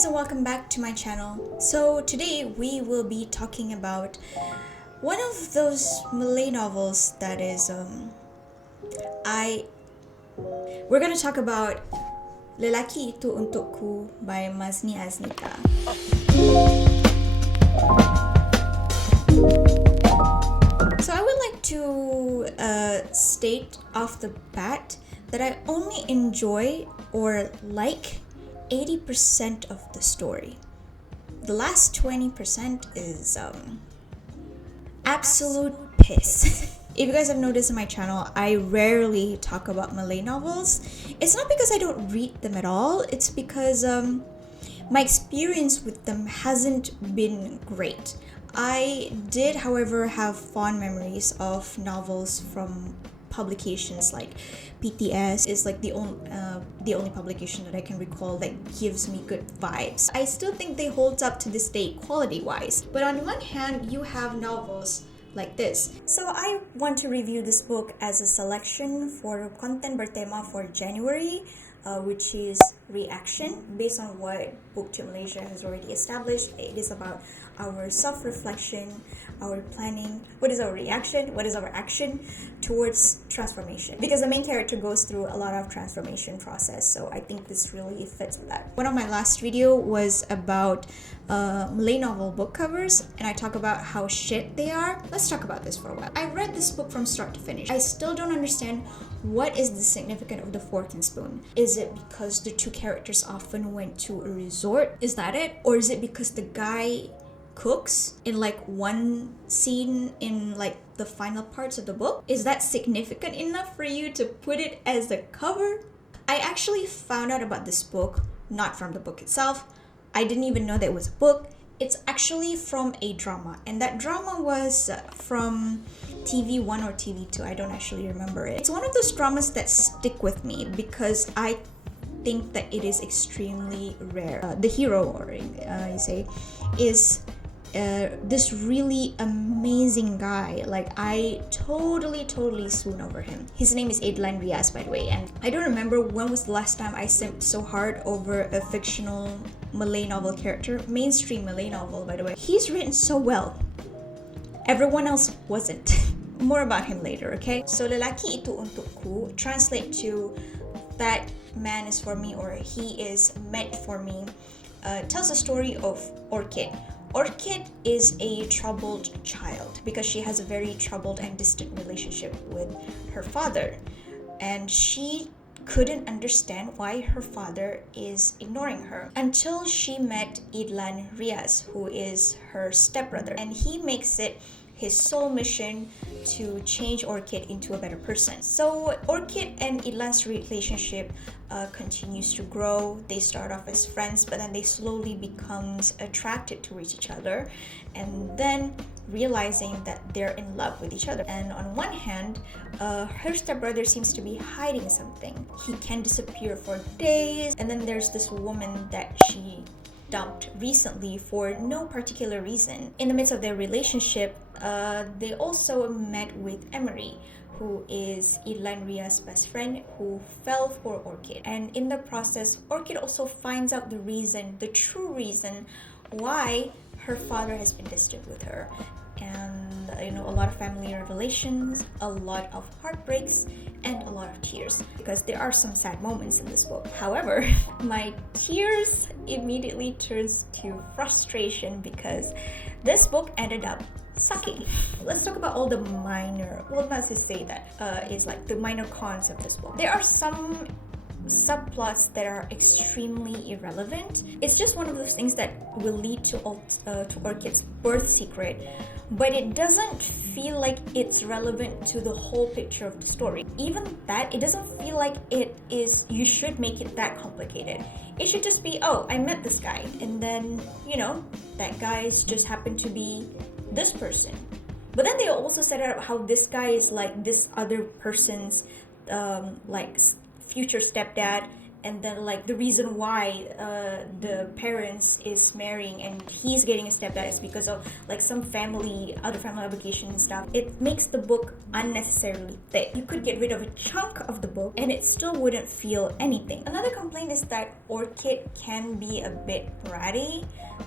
guys, and welcome back to my channel. So today we will be talking about one of those Malay novels that is we're gonna talk about Lelaki Itu Untukku by Mazni Aznita. So I would like to state off the bat that I only enjoy or like 80% of the story. The last 20% is absolute piss. If you guys have noticed in my channel, I rarely talk about Malay novels. It's not because I don't read them at all, it's because my experience with them hasn't been great. I did, however, have fond memories of novels from publications like PTS. Is like the only publication that I can recall that gives me good vibes. I still think they hold up to this day quality wise, but on one hand you have novels like this. So I want to review this book as a selection for konten bertema for January, which is reaction. Based on what BookTube Malaysia has already established, it is about our self-reflection, our planning, what is our reaction, what is our action towards transformation, because the main character goes through a lot of transformation process. So I think this really fits with that. One of my last video was about Malay novel book covers, and I talk about how shit they are. Let's talk about this for a while. I read this book from start to finish. I still don't understand what is the significance of the fork and spoon. Is it because the two characters often went to a resort? Is that it? Or is it because the guy cooks in like one scene in like the final parts of the book? Is that significant enough for you to put it as a cover? I actually found out about this book not from the book itself. I didn't even know that it was a book. It's actually from a drama, and that drama was from TV1 or TV2. I don't actually remember it. It's one of those dramas that stick with me because I think that it is extremely rare. The hero, or you say, is this really amazing guy. Like, I totally swoon over him. His name is Idlan Riyaz, by the way, and I don't remember when was the last time I simped so hard over a fictional Malay novel character. Mainstream Malay novel, by the way. He's written so well. Everyone else wasn't. More about him later, okay? So Lelaki Itu Untukku translate to that man is for me, or he is meant for me, tells the story of Orked. Orked is a troubled child because she has a very troubled and distant relationship with her father, and she couldn't understand why her father is ignoring her until she met Idlan Riyaz, who is her stepbrother, and he makes it his sole mission to change Orked into a better person. So Orked and Idlan's relationship continues to grow. They start off as friends, but then they slowly becomes attracted towards each other, and then realizing that they're in love with each other. And on one hand, her stepbrother seems to be hiding something. He can disappear for days, and then there's this woman that she dumped recently for no particular reason. In the midst of their relationship, they also met with Emery, who is Idlan Riyaz's best friend, who fell for Orked. And in the process, Orked also finds out the true reason why her father has been distant with her. And a lot of family revelations, a lot of heartbreaks, and a lot of tears, because there are some sad moments in this book. However, my tears immediately turns to frustration because this book ended up sucking. Let's talk about all the minor, well, not to say that, is like the minor cons of this book. There are some subplots that are extremely irrelevant. It's just one of those things that will lead to Orked's birth secret, but it doesn't feel like it's relevant to the whole picture of the story. Even that, it doesn't feel like it is, you should make it that complicated. It should just be, oh, I met this guy, and then, that guy's just happened to be this person. But then they also set up how this guy is like this other person's like future stepdad, and then like the reason why the parents is marrying and he's getting a stepdad is because of like some other family obligation and stuff. It makes the book unnecessarily thick. You could get rid of a chunk of the book and it still wouldn't feel anything. Another complaint is that Orchid can be a bit bratty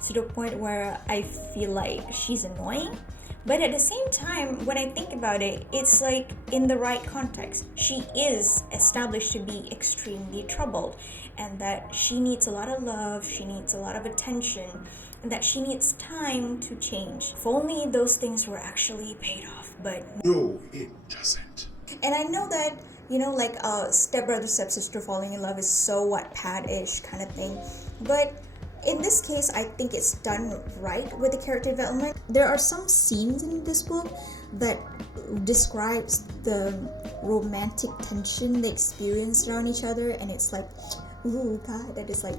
to the point where I feel like she's annoying. But at the same time, when I think about it, it's like in the right context. She is established to be extremely troubled, and that she needs a lot of love, she needs a lot of attention, and that she needs time to change. If only those things were actually paid off, but no, it doesn't. And I know that, like stepbrother, stepsister falling in love is so Wattpad-ish kind of thing, but in this case, I think it's done right with the character development. There are some scenes in this book that describes the romantic tension they experience around each other, and it's like, ooh, God, that is like...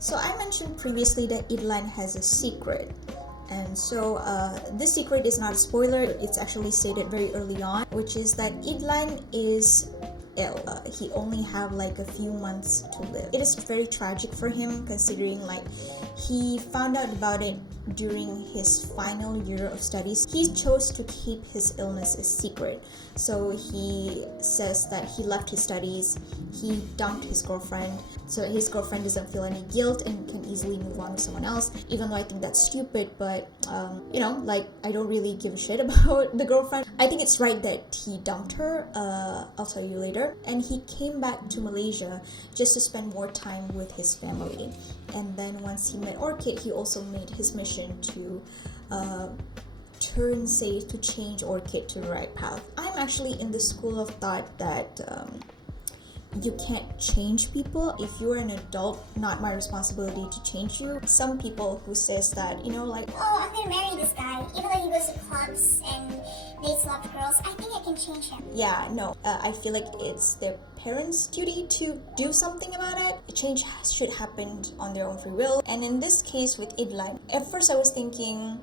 So I mentioned previously that Idlan has a secret. And so this secret is not a spoiler, it's actually stated very early on, which is that Idlan is ill. He only have like a few months to live. It is very tragic for him, considering like he found out about it during his final year of studies. He chose to keep his illness a secret. So he says that he left his studies, he dumped his girlfriend, so his girlfriend doesn't feel any guilt and can easily move on with someone else, even though I think that's stupid. But like I don't really give a shit about the girlfriend. I think it's right that he dumped her. I'll tell you later. And he came back to Malaysia just to spend more time with his family. And then once he met Orchid, he also made his mission to to change Orchid to the right path. I'm actually in the school of thought that you can't change people. If you're an adult, not my responsibility to change you. Some people who says that, like, oh, I'm gonna marry this guy, even though he goes to clubs and dates a lot of girls, I think I can change him. Yeah, no, I feel like it's their parents' duty to do something about it. A change should happen on their own free will. And in this case with Idlan, at first I was thinking,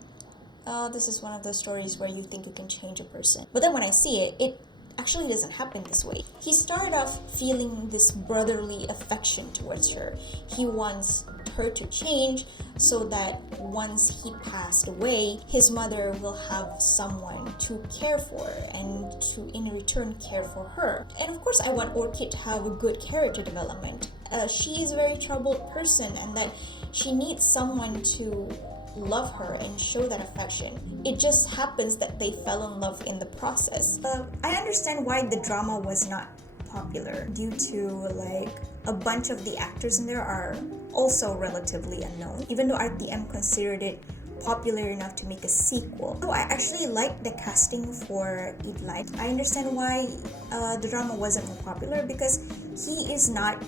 this is one of those stories where you think you can change a person. But then when I see it, it actually doesn't happen this way. He started off feeling this brotherly affection towards her. He wants her to change so that once he passed away, his mother will have someone to care for and to in return care for her. And of course I want Orchid to have a good character development. She is a very troubled person, and that she needs someone to love her and show that affection. It just happens that they fell in love in the process. I understand why the drama was not popular, due to like a bunch of the actors in there are also relatively unknown, even though RTM considered it popular enough to make a sequel. So I actually like the casting for Idlan. I understand why the drama wasn't more popular, because he is not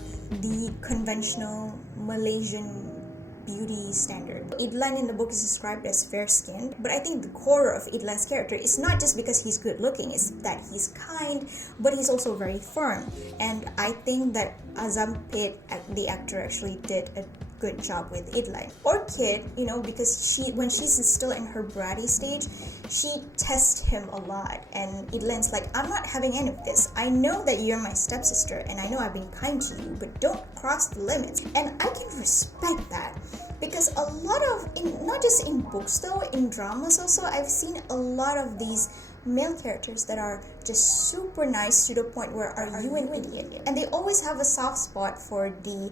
the conventional Malaysian beauty standard. Idlan in the book is described as fair-skinned, but I think the core of Idlan's character is not just because he's good looking, it's that he's kind, but he's also very firm. And I think that Azam Pit, the actor, actually did a good job with Idlan. Orchid, because when she's still in her bratty stage, she tests him a lot, and Idlan's like, I'm not having any of this. I know that you're my stepsister, and I know I've been kind to you, but don't cross the limits. And I can respect that, because a lot of, not just in books though, in dramas also, I've seen a lot of these male characters that are just super nice to the point where, are you an idiot? And they always have a soft spot for the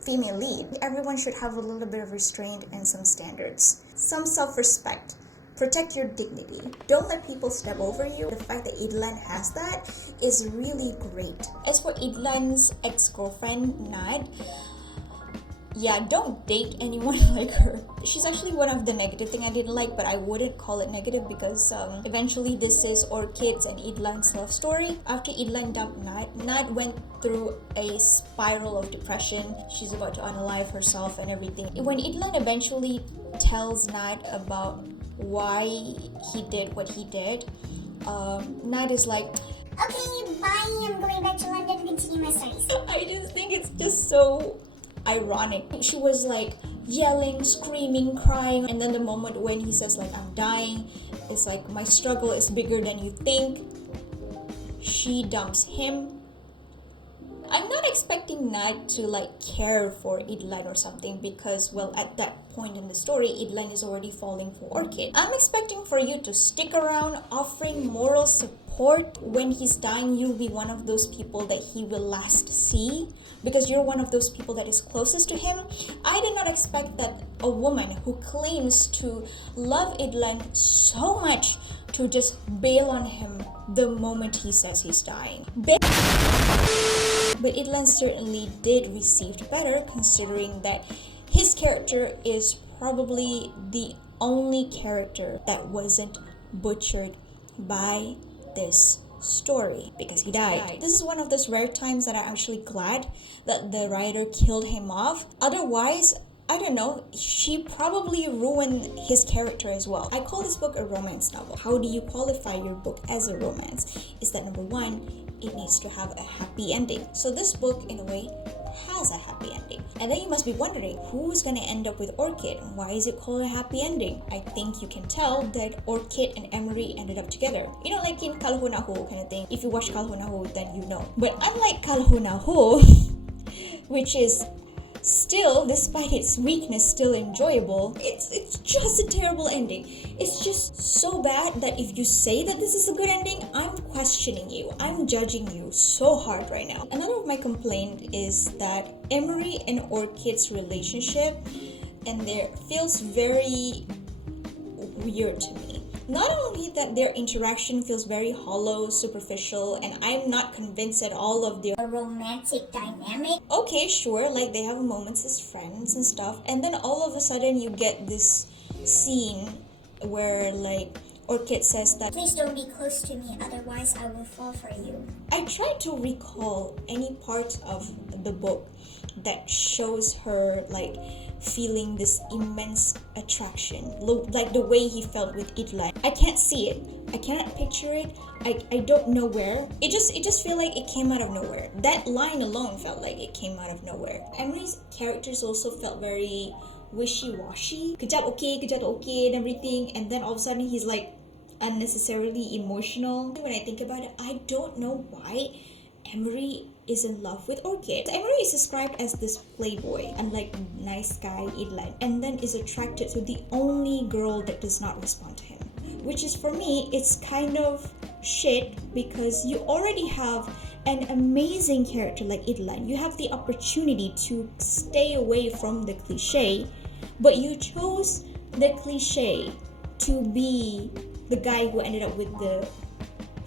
female lead. Everyone should have a little bit of restraint and some standards. Some self-respect. Protect your dignity. Don't let people step over you. The fact that Idlan has that is really great. As for Idlan's ex-girlfriend, Nad, yeah, don't date anyone like her. She's actually one of the negative thing I didn't like, but I wouldn't call it negative because eventually this is Orchid's and Idlan's love story. After Idlan dumped Nad went through a spiral of depression. She's about to unalive herself and everything. When Idlan eventually tells Nad about why he did what he did, Nad is like, okay, bye, I'm going back to London to continue my studies. I just think it's just so ironic. She was like yelling, screaming, crying, and then the moment when he says like, I'm dying, it's like, my struggle is bigger than you think. She dumps him. I'm not expecting Nat to like care for Idlan or something because, well, at that point in the story, Idlan is already falling for Orchid. I'm expecting for you to stick around, offering moral support. When he's dying, you'll be one of those people that he will last see because you're one of those people that is closest to him. I did not expect that a woman who claims to love Idlan so much to just bail on him the moment he says he's dying. But Idlan certainly did receive better, considering that his character is probably the only character that wasn't butchered by this story because he died. This is one of those rare times that I'm actually glad that the writer killed him off. Otherwise, I don't know, she probably ruined his character as well. I call this book a romance novel. How do you qualify your book as a romance? Is that number one, it needs to have a happy ending. So this book, in a way, has a happy ending. And then you must be wondering, who's gonna end up with Orchid? Why is it called a happy ending? I think you can tell that Orchid and Emery ended up together. You know, like in Kal Ho Na Ho kind of thing. If you watch Kal Ho Na Ho, then you know. But unlike Kal Ho Na Ho, which is still, despite its weakness, still enjoyable, it's just a terrible ending. It's just so bad that if you say that this is a good ending, I'm questioning you. I'm judging you so hard right now. Another of my complaint is that Emery and Orchid's relationship and there feels very weird to me. Not only that their interaction feels very hollow, superficial, and I'm not convinced at all of their A romantic dynamic. okay, sure, like they have moments as friends and stuff, and then all of a sudden you get this scene where like Orchid says that Please don't be close to me, otherwise I will fall for you. I tried to recall any part of the book that shows her like feeling this immense attraction, like the way he felt with Idlan. I can't see it. I cannot picture it. I don't know where. It just feel like it came out of nowhere. That line alone felt like it came out of nowhere. Emery's characters also felt very wishy-washy. Kejap okay, and everything, and then all of a sudden he's like unnecessarily emotional. When I think about it, I don't know why Emery is in love with Orchid. Emery is described as this playboy, unlike nice guy Idlan, and then is attracted to the only girl that does not respond to him. Which is, for me, it's kind of shit because you already have an amazing character like Idlan. You have the opportunity to stay away from the cliche, but you chose the cliche to be the guy who ended up with the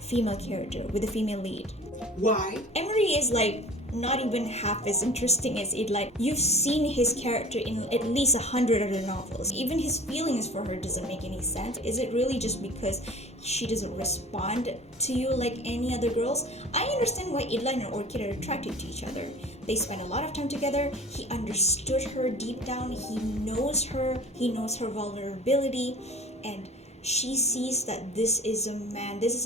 female character, with the female lead. Why? Emery is like not even half as interesting as Idlan. You've seen his character in at least 100 other novels. Even his feelings for her doesn't make any sense. Is it really just because she doesn't respond to you like any other girls? I understand why Idlan and Orchid are attracted to each other. They spend a lot of time together. He understood her deep down. He knows her vulnerability, and she sees that this is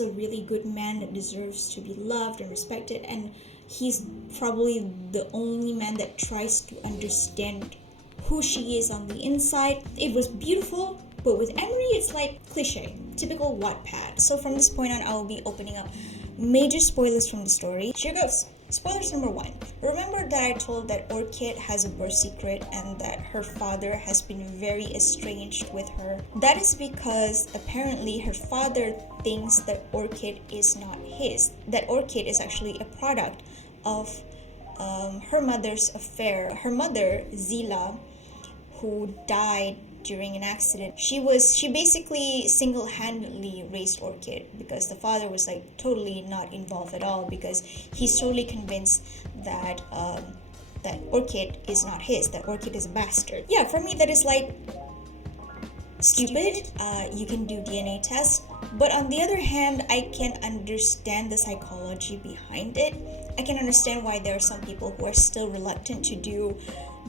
a really good man that deserves to be loved and respected, and he's probably the only man that tries to understand who she is on the inside. It was beautiful, but with Emery, it's like cliche, typical Wattpad. So from this point on, I will be opening up major spoilers from the story. Here goes. Spoilers number 1. Remember that I told that Orchid has a birth secret and that her father has been very estranged with her? That is because apparently her father thinks that Orchid is not his. That Orchid is actually a product of her mother's affair. Her mother, Zila, who died during an accident, she basically single-handedly raised Orchid because the father was like totally not involved at all, because he's totally convinced that that Orchid is not his, that Orchid is a bastard. Yeah, for me that is like stupid. You can do DNA tests, but on the other hand, I can understand the psychology behind it. I can understand why there are some people who are still reluctant to do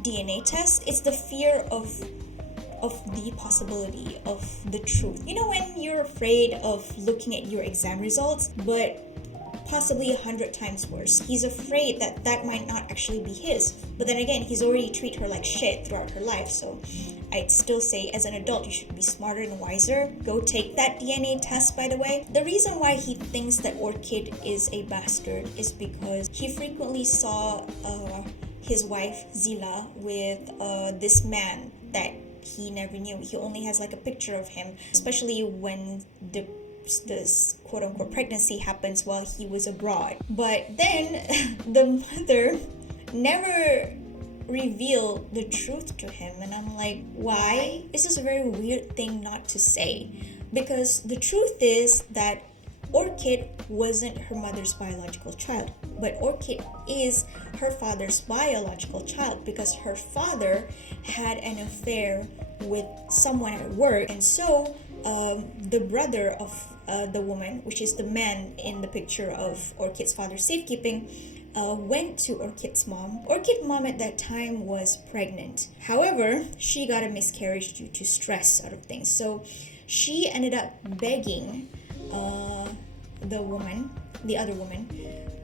DNA tests. It's the fear of the possibility of the truth. You know, when you're afraid of looking at your exam results, but possibly 100 times worse. He's afraid that that might not actually be his. But then again, he's already treated her like shit throughout her life. So I'd still say as an adult, you should be smarter and wiser. Go take that DNA test, by the way. The reason why he thinks that Orked is a bastard is because he frequently saw his wife Zila with this man that he never knew. He only has like a picture of him, especially when this quote-unquote pregnancy happens while he was abroad. But then the mother never revealed the truth to him, and I'm like, why? This is a very weird thing not to say, because the truth is that Orked wasn't her mother's biological child, but Orked is her father's biological child because her father had an affair with someone at work. And so the brother of the woman, which is the man in the picture of Orked's father's safekeeping, went to Orked's mom. Orked's mom at that time was pregnant. However, she got a miscarriage due to stress out of things. So she ended up begging the other woman,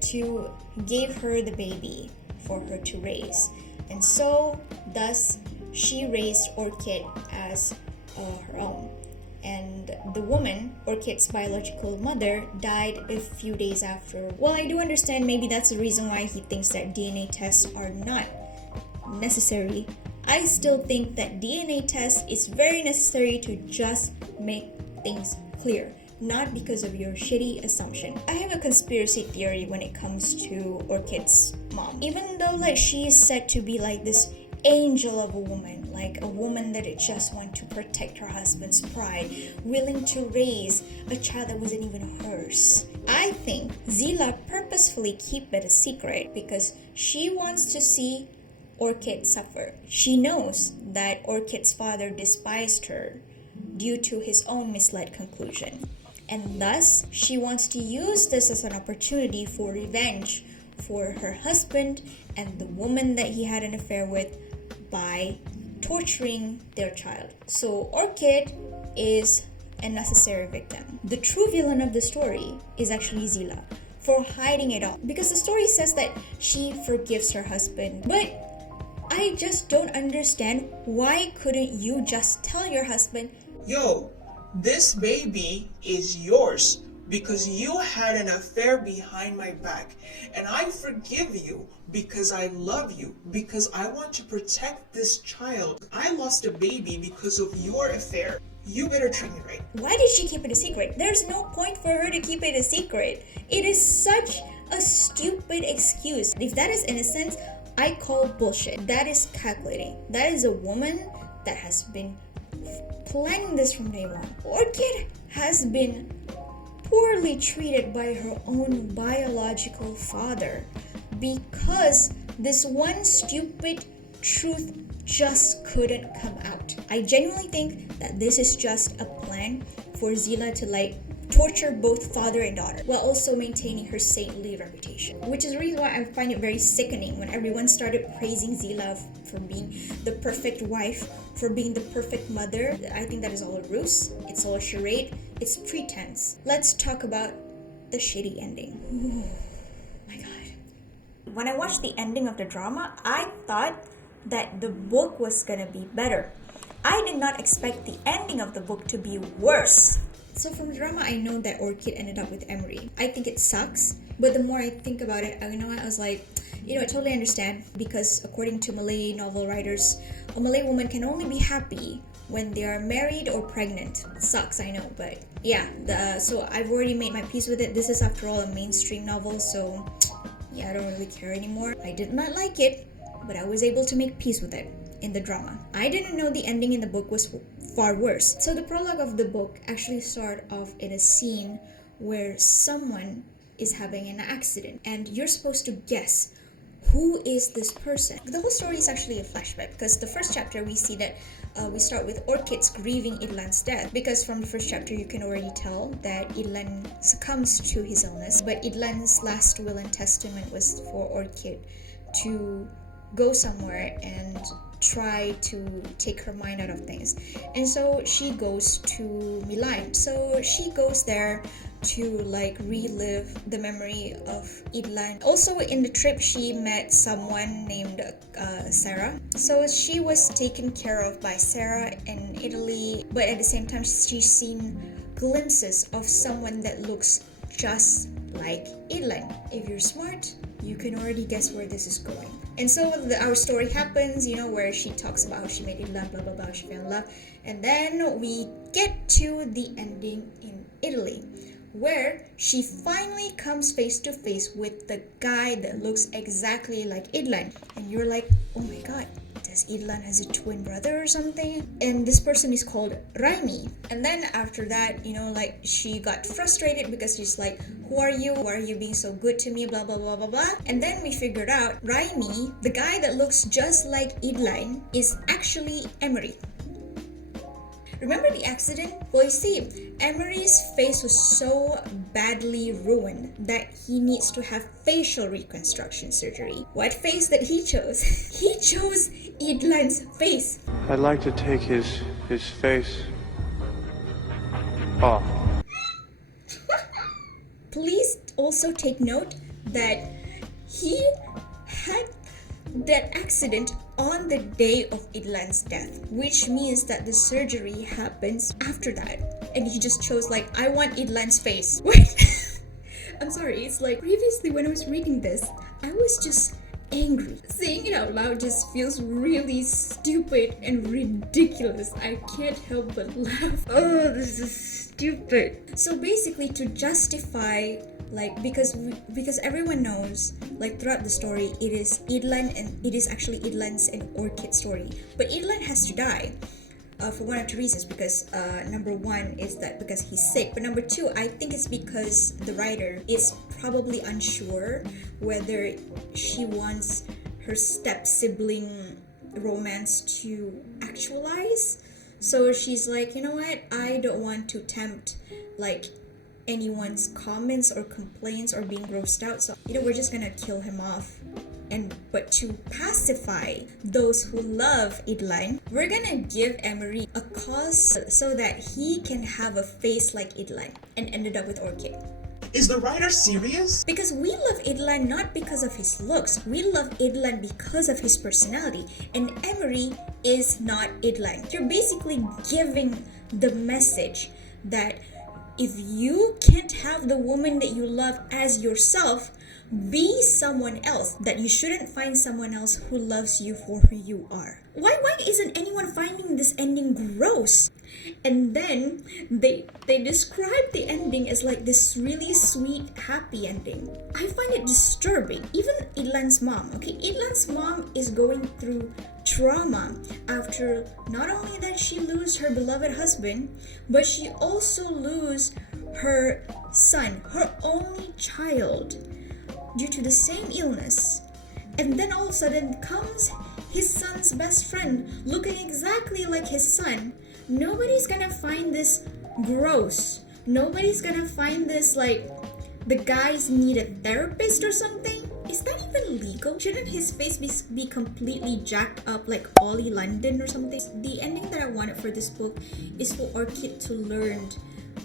to give her the baby for her to raise. And so, thus, she raised Orked as her own. And the woman, Orked's biological mother, died a few days after. Well, I do understand maybe that's the reason why he thinks that DNA tests are not necessary. I still think that DNA test is very necessary to just make things clear, not because of your shitty assumption. I have a conspiracy theory when it comes to Orked's mom. Even though like she is said to be like this angel of a woman, like a woman that it just want to protect her husband's pride, willing to raise a child that wasn't even hers. I think Zila purposefully keep it a secret because she wants to see Orked suffer. She knows that Orked's father despised her due to his own misled conclusion. And thus, she wants to use this as an opportunity for revenge for her husband and the woman that he had an affair with by torturing their child. So Orked is a necessary victim. The true villain of the story is actually Zila for hiding it all, because the story says that she forgives her husband. But I just don't understand, why couldn't you just tell your husband, yo, this baby is yours because you had an affair behind my back, and I forgive you because I love you, because I want to protect this child. I lost a baby because of your affair. You better treat me right. Why did she keep it a secret? There's no point for her to keep it a secret. It is such a stupid excuse. If that is innocence, I call bullshit. That is calculating. That is a woman that has been planning this from day one. Orked has been poorly treated by her own biological father because this one stupid truth just couldn't come out. I genuinely think that this is just a plan for Zila to torture both father and daughter while also maintaining her saintly reputation, which is the reason why I find it very sickening when everyone started praising Zila for being the perfect wife, for being the perfect mother. I think that is all a ruse. It's all a charade. It's pretense. Let's talk about the shitty ending. Oh my god. When I watched the ending of the drama, I thought that the book was gonna be better. I did not expect the ending of the book to be worse. So from the drama, I know that Orked ended up with Emery. I think it sucks, but the more I think about it, I was like, I totally understand, because according to Malay novel writers, a Malay woman can only be happy when they are married or pregnant. It sucks, I know, but yeah. So I've already made my peace with it. This is after all a mainstream novel, so yeah, I don't really care anymore. I did not like it, but I was able to make peace with it in the drama. I didn't know the ending in the book was far worse. So the prologue of the book actually started off in a scene where someone is having an accident and you're supposed to guess who is this person. The whole story is actually a flashback, because the first chapter we see that we start with Orked's grieving Idlan's death, because from the first chapter you can already tell that Idlan succumbs to his illness, but Idlan's last will and testament was for Orked to go somewhere and try to take her mind out of things. And so she goes to Milan. So she goes there to like relive the memory of Idlan. Also in the trip she met someone named Sarah. So she was taken care of by Sarah in Italy, but at the same time she's seen glimpses of someone that looks just like Idlan. If you're smart, you can already guess where this is going. And so our story happens, where she talks about how she met Idlan, blah blah blah, she fell in love. And then we get to the ending in Italy, where she finally comes face to face with the guy that looks exactly like Idlan. And you're like, oh my god, does Idlan has a twin brother or something? And this person is called Raimi. And then after that, she got frustrated because she's like, who are you? Why are you being so good to me? Blah blah blah blah blah. And then we figured out Raimi, the guy that looks just like Idlan, is actually Emery. Remember the accident? Well, you see, Emery's face was so badly ruined that he needs to have facial reconstruction surgery. What face that he chose? He chose Idlan's face. I'd like to take his face off. Please also take note that he had that accident on the day of Idlan's death, which means that the surgery happens after that. And he just chose like, I want Idlan's face. Wait, I'm sorry, it's like previously when I was reading this, I was just angry. Saying it out loud just feels really stupid and ridiculous. I can't help but laugh. Oh, this is stupid. So basically, to justify, like, because everyone knows, like, throughout the story, it is Idlan, and it is actually Idlan's and Orked story. But Idlan has to die for one or two reasons. Because number one is that because he's sick, but number two, I think it's because the writer is probably unsure whether she wants her step sibling romance to actualize. So she's like, you know what, I don't want to tempt like anyone's comments or complaints or being grossed out, so we're just gonna kill him off. But to pacify those who love Idlan, we're gonna give Emery a cause so that he can have a face like Idlan, and ended up with Orked. Is the writer serious? Because we love Idlan not because of his looks, we love Idlan because of his personality, and Emery is not Idlan. You're basically giving the message that if you can't have the woman that you love as yourself, be someone else. That you shouldn't find someone else who loves you for who you are. Why isn't anyone finding this ending gross? And then they describe the ending as like this really sweet, happy ending. I find it disturbing. Even Idlan's mom. Okay, Idlan's mom is going through trauma after not only that she lose her beloved husband, but she also lose her son, her only child, due to the same illness. And then all of a sudden comes his son's best friend looking exactly like his son. Nobody's gonna find this gross. Nobody's gonna find this like the guys need a therapist or something. Is that even legal? Shouldn't his face be completely jacked up like Oli London or something? The ending that I wanted for this book is for Orked to learn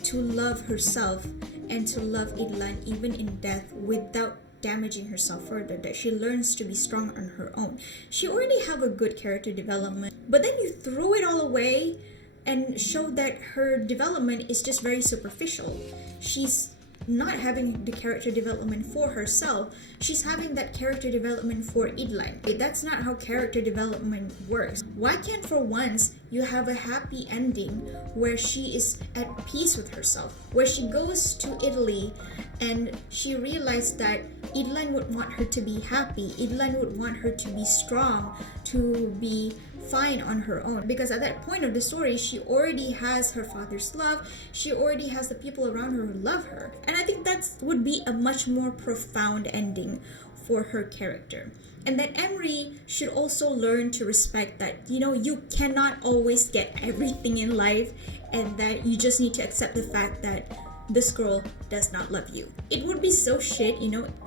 to love herself and to love Idlan even in death without damaging herself further, that she learns to be strong on her own. She already have a good character development, but then you throw it all away and show that her development is just very superficial. She's not having the character development for herself, she's having that character development for Idlan. That's not how character development works. Why can't for once you have a happy ending where she is at peace with herself, where she goes to Italy and she realized that Idlan would want her to be happy, Idlan would want her to be strong, to be fine on her own, because at that point of the story she already has her father's love, she already has the people around her who love her, and I think that would be a much more profound ending for her character. And that Emery should also learn to respect that you cannot always get everything in life, and that you just need to accept the fact that this girl does not love you. It would be so shit,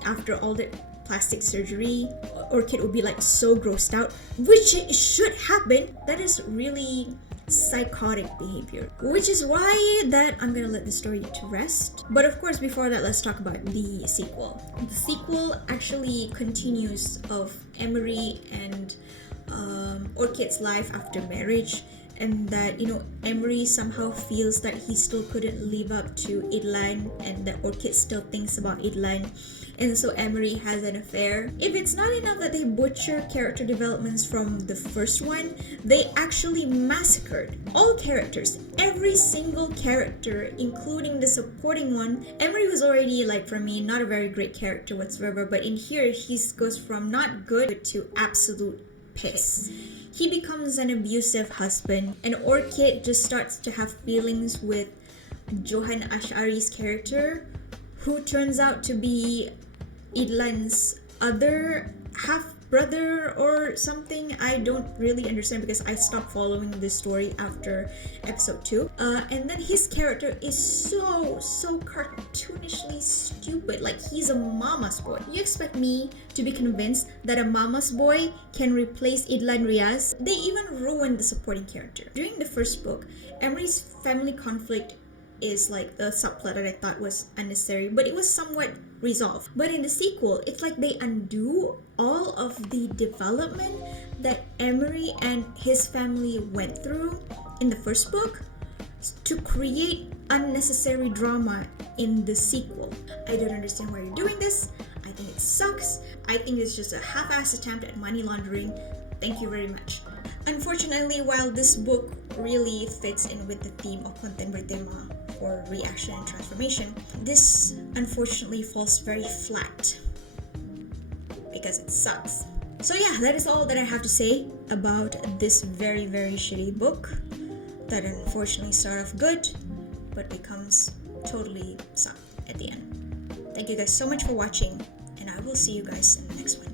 after all the plastic surgery, Orchid would be like so grossed out, which it should happen. That is really psychotic behavior, which is why that I'm gonna let the story to rest. But of course, before that, let's talk about the sequel. The sequel actually continues of Emery and Orchid's life after marriage, and that, you know, Emery somehow feels that he still couldn't live up to Idlan, and that Orchid still thinks about Idlan, and so Emery has an affair. If it's not enough that they butcher character developments from the first one, they actually massacred all characters, every single character, including the supporting one. Emery was already, like, for me, not a very great character whatsoever, but in here he goes from not good to absolute piss. He becomes an abusive husband, and Orchid just starts to have feelings with Johan Ash'ari's character, who turns out to be Idlan's other half-brother or something. I don't really understand because I stopped following this story after episode 2. And then his character is so cartoonishly stupid. Like, he's a mama's boy. You expect me to be convinced that a mama's boy can replace Idlan Riyaz? They even ruined the supporting character. During the first book, Emery's family conflict is like the subplot that I thought was unnecessary, but it was somewhat resolved. But in the sequel, it's like they undo all of the development that Emery and his family went through in the first book to create unnecessary drama in the sequel. I don't understand why you're doing this. I think it sucks. I think it's just a half-assed attempt at money laundering. Thank you very much. Unfortunately, while this book really fits in with the theme of konten bertema, or reaction and transformation, this unfortunately falls very flat because it sucks. So yeah, that is all that I have to say about this very shitty book that unfortunately started off good but becomes totally suck at the end. Thank you guys so much for watching, and I will see you guys in the next one.